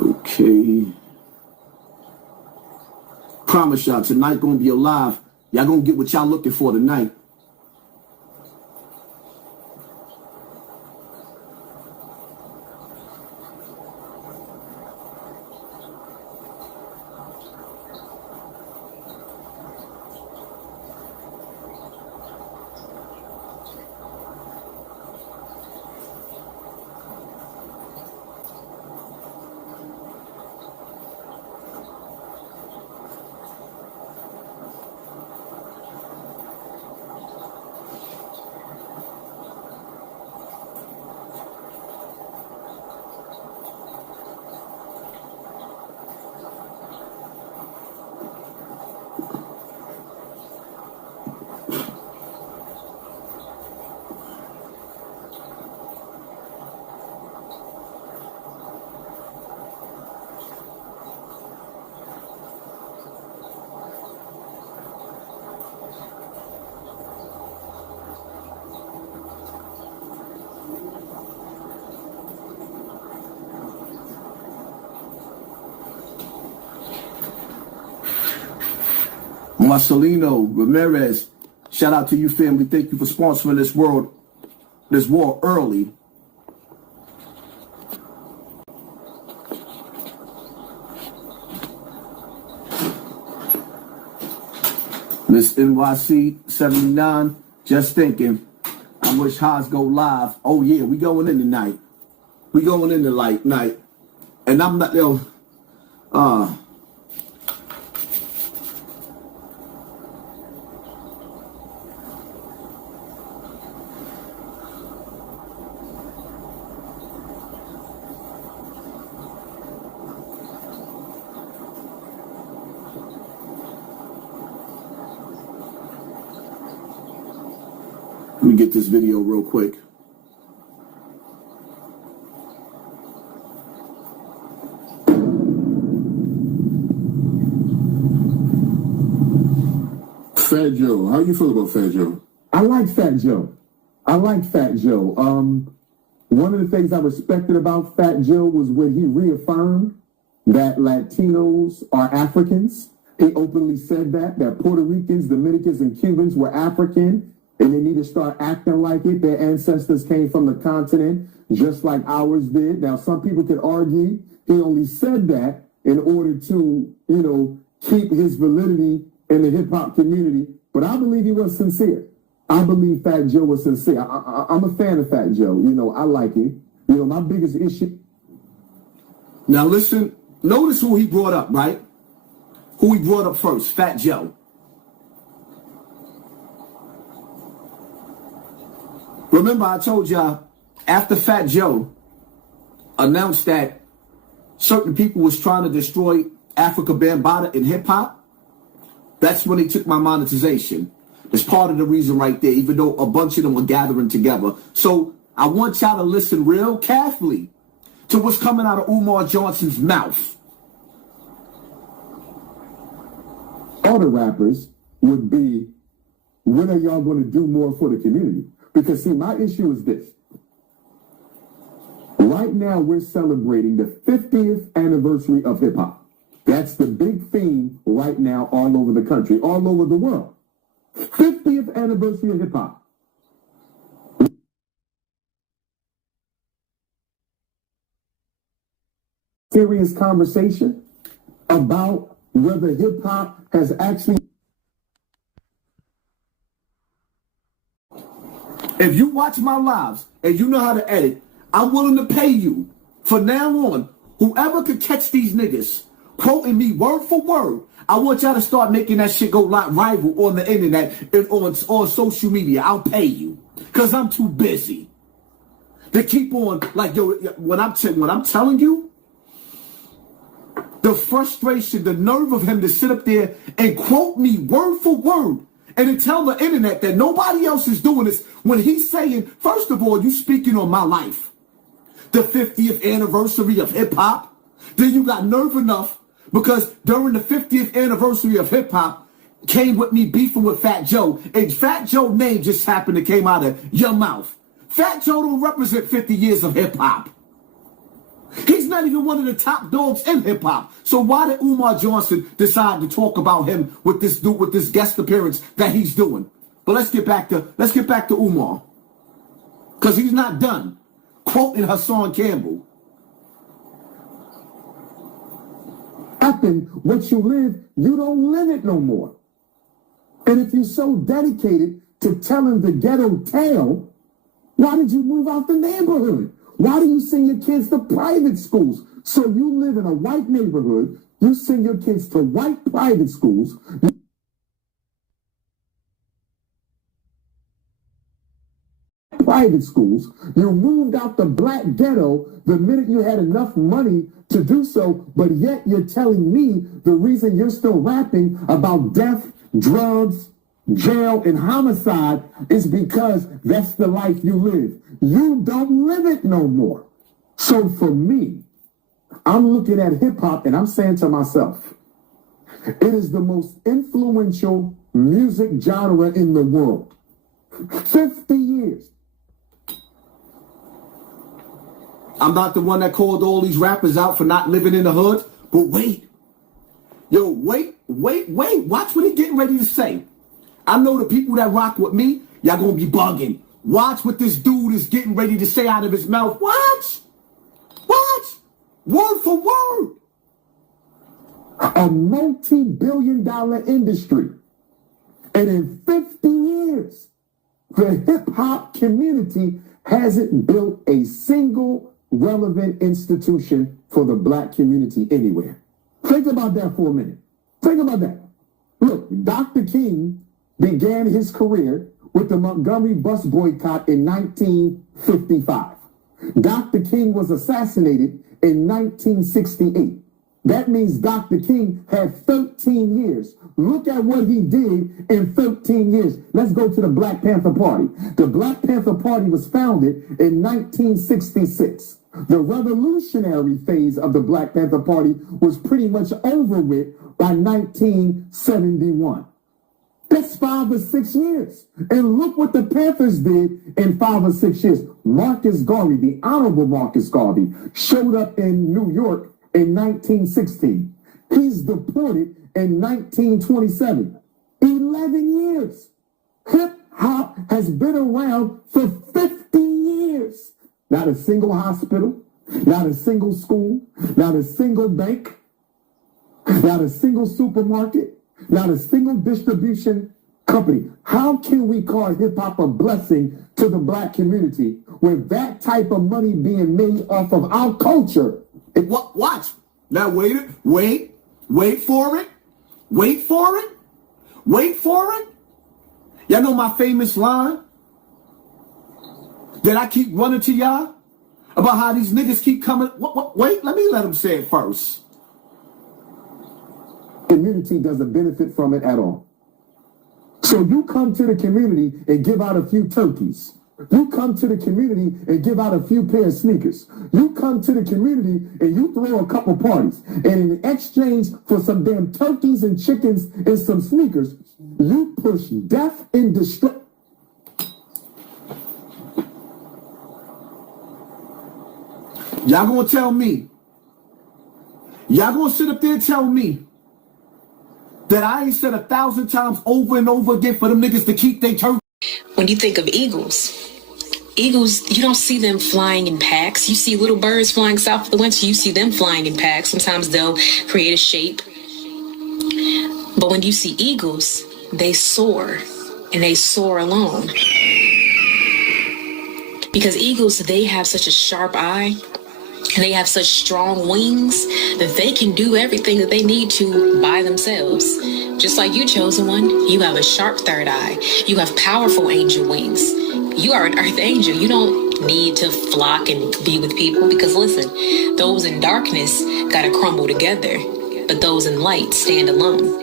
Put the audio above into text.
Okay. Promise y'all, tonight gonna be alive. Y'all gonna get what y'all looking for tonight. Marcelino Ramirez, shout out to you, family. Thank you for sponsoring this war early. Miss NYC 79, just thinking, I wish Haas go live. Oh yeah, we going in tonight. We going in the night. And I'm not, let me get this video real quick. Fat Joe, how you feel about Fat Joe? I like Fat Joe. One of the things I respected about Fat Joe was when he reaffirmed that Latinos are Africans. He openly said that Puerto Ricans, Dominicans, and Cubans were African, and they need to start acting like it. Their ancestors came from the continent just like ours did. Now, some people could argue he only said that in order to, keep his validity in the hip-hop community. But I believe he was sincere. I believe Fat Joe was sincere. I'm a fan of Fat Joe. I like him. My biggest issue. Now listen, notice who he brought up, right? Who he brought up first, Fat Joe. Remember, I told y'all, after Fat Joe announced that certain people was trying to destroy Africa Bambaataa in hip-hop, that's when he took my monetization. It's part of the reason right there, even though a bunch of them were gathering together. So I want y'all to listen real carefully to what's coming out of Umar Johnson's mouth. All the rappers would be, when are y'all going to do more for the community? Because, see, my issue is this. Right now, we're celebrating the 50th anniversary of hip-hop. That's the big theme right now all over the country, all over the world. 50th anniversary of hip-hop. Serious conversation about whether hip-hop has actually... If you watch my lives and you know how to edit, I'm willing to pay you. From now on, whoever could catch these niggas quoting me word for word, I want y'all to start making that shit go like rival on the internet and on social media. I'll pay you. Because I'm too busy to keep on, like, yo, when I'm telling you, the frustration, the nerve of him to sit up there and quote me word for word and to tell the internet that nobody else is doing this when he's saying, first of all, you speaking on my life, the 50th anniversary of hip hop. Then you got nerve enough because during the 50th anniversary of hip hop came with me beefing with Fat Joe, and Fat Joe's name just happened to came out of your mouth. Fat Joe don't represent 50 years of hip hop. He's not even one of the top dogs in hip hop. So why did Umar Johnson decide to talk about him with this guest appearance that he's doing? But let's get back to Umar, because he's not done quoting Hassan Campbell. Happen what you live, you don't live it no more. And if you're so dedicated to telling the ghetto tale, why did you move out the neighborhood? Why do you send your kids to private schools? So you live in a white neighborhood, you send your kids to white private schools. Private schools, you moved out the black ghetto the minute you had enough money to do so, but yet you're telling me the reason you're still rapping about death, drugs, jail, and homicide is because that's the life you live. You don't live it no more. So for me, I'm looking at hip hop and I'm saying to myself, it is the most influential music genre in the world. 50 years. I'm not the one that called all these rappers out for not living in the hood, but wait. Yo, wait. Watch what he getting ready to say. I know the people that rock with me, y'all gonna be bugging. Watch what this dude is getting ready to say out of his mouth. Watch. Word for word. A multi-billion-dollar industry. And in 50 years, the hip-hop community hasn't built a single relevant institution for the black community anywhere. Think about that for a minute. Think about that. Look, Dr. King began his career with the Montgomery bus boycott in 1955. Dr. King was assassinated in 1968. That means Dr. King had 13 years. Look at what he did in 13 years. Let's go to the Black Panther Party. The Black Panther Party was founded in 1966. The revolutionary phase of the Black Panther Party was pretty much over with by 1971. That's 5 or 6 years. And look what the Panthers did in 5 or 6 years. Marcus Garvey, the Honorable Marcus Garvey, showed up in New York in 1916. He's deported in 1927. 11 years. Hip-hop has been around for 50 years. Not a single hospital, not a single school, not a single bank, not a single supermarket, not a single distribution company. How can we call hip-hop a blessing to the black community with that type of money being made off of our culture? Watch. Now wait for it. Y'all know my famous line that I keep running to y'all about how these niggas keep coming. Wait, let me let them say it first. Community doesn't benefit from it at all. So you come to the community and give out a few turkeys. You come to the community and give out a few pair of sneakers. You come to the community and you throw a couple parties. And in exchange for some damn turkeys and chickens and some sneakers, you push death and destruction. Y'all gonna tell me, y'all gonna sit up there and tell me that I ain't said 1,000 times over and over again for them niggas to keep their turkey. When you think of eagles, you don't see them flying in packs. You see little birds flying south of the winter. You see them flying in packs. Sometimes they'll create a shape. But when you see eagles, they soar, and they soar alone. Because eagles, they have such a sharp eye, and they have such strong wings that they can do everything that they need to by themselves. Just like you, chosen one, you have a sharp third eye. You have powerful angel wings. You are an earth angel. You don't need to flock and be with people because listen, those in darkness gotta crumble together, but those in light stand alone.